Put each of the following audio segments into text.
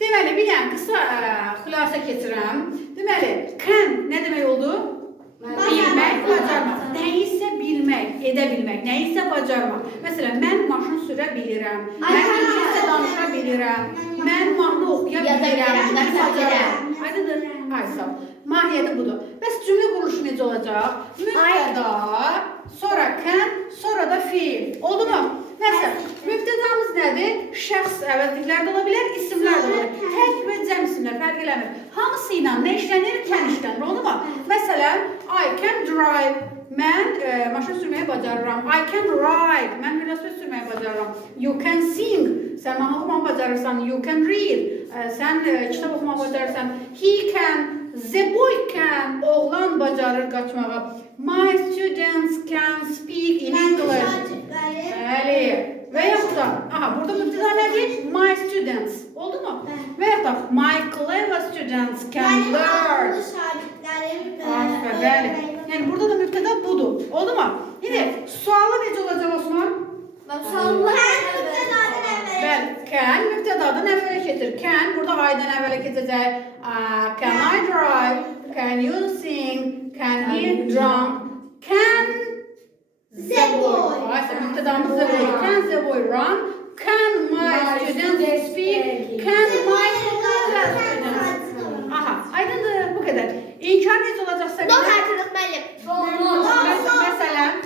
Deməli, bir dənə qısa xülasə keçirəm. Deməli, can nə demək oldu? Bilmək, bacarmaq. Nəyisə bilmək, edə bilmək, nəyisə bacarmaq. Məsələn, mən maşın sürə bilirəm, mən ingiliscə danışa bilirəm, mən mahnı oxuya bilirəm, mən bacarıram. Aydındır? Ay, sağ ol. Mahiyyəti budur. Bəs cümlə quruluşu necə olacaq? Mübtəda, sonra can, sonra da fiil. Oldu mu? Məsələn, mübtədamız nədir? Şəxs əvəzliklər də ola bilər, isimlər də ola bilər. Tək və cəm isimlər fərq eləmir. Hamısı ilə nə işlənir? Can işlənir. Oldu mu? Məsələn, I can drive. Mən maşın sürməyi bacarıram. I can write. Mən velosiped sürməyi bacarıram. You can sing. Sən mahnı oxumağı bacarırsan. You can read. Sən kitab oxumağı bacarırsan. He can. The boy can. Oğlan bacarır qaçmağı. My students can speak in English. Bəli. Və yaxud da, burada mübtəda nədir? My students. Oldu mu? Və yaxud da, my clever students can learn. Bəli. Yəni burada da mübtəda budur. Oldu mu? İndi sualı necə olacaq Osman? Bəli, can mübtədadan əvvələ keçir. Can burada aydan əvvələ keçəcək. Can I drive? Can you sing? Can he drunk? Can the boy? Mübtədamız the boy. Can the boy run? Can my students speak? Can my students? Aydındır, bu qədər. İnkar necə olacaqsa Yok artık benim.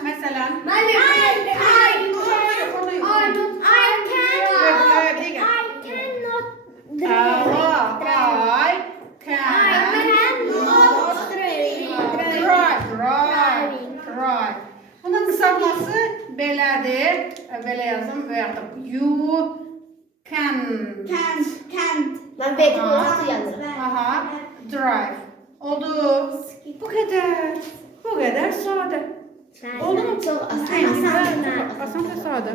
Məsələn. Bunun qısaltması belədir. Belə yazım və yaxud da you can't. Ben belki nasıl yazdım? Drive. Oldu. Bu qədər. Bu qədər sadə. Oldu mu? Çok asan. Asan və sadə.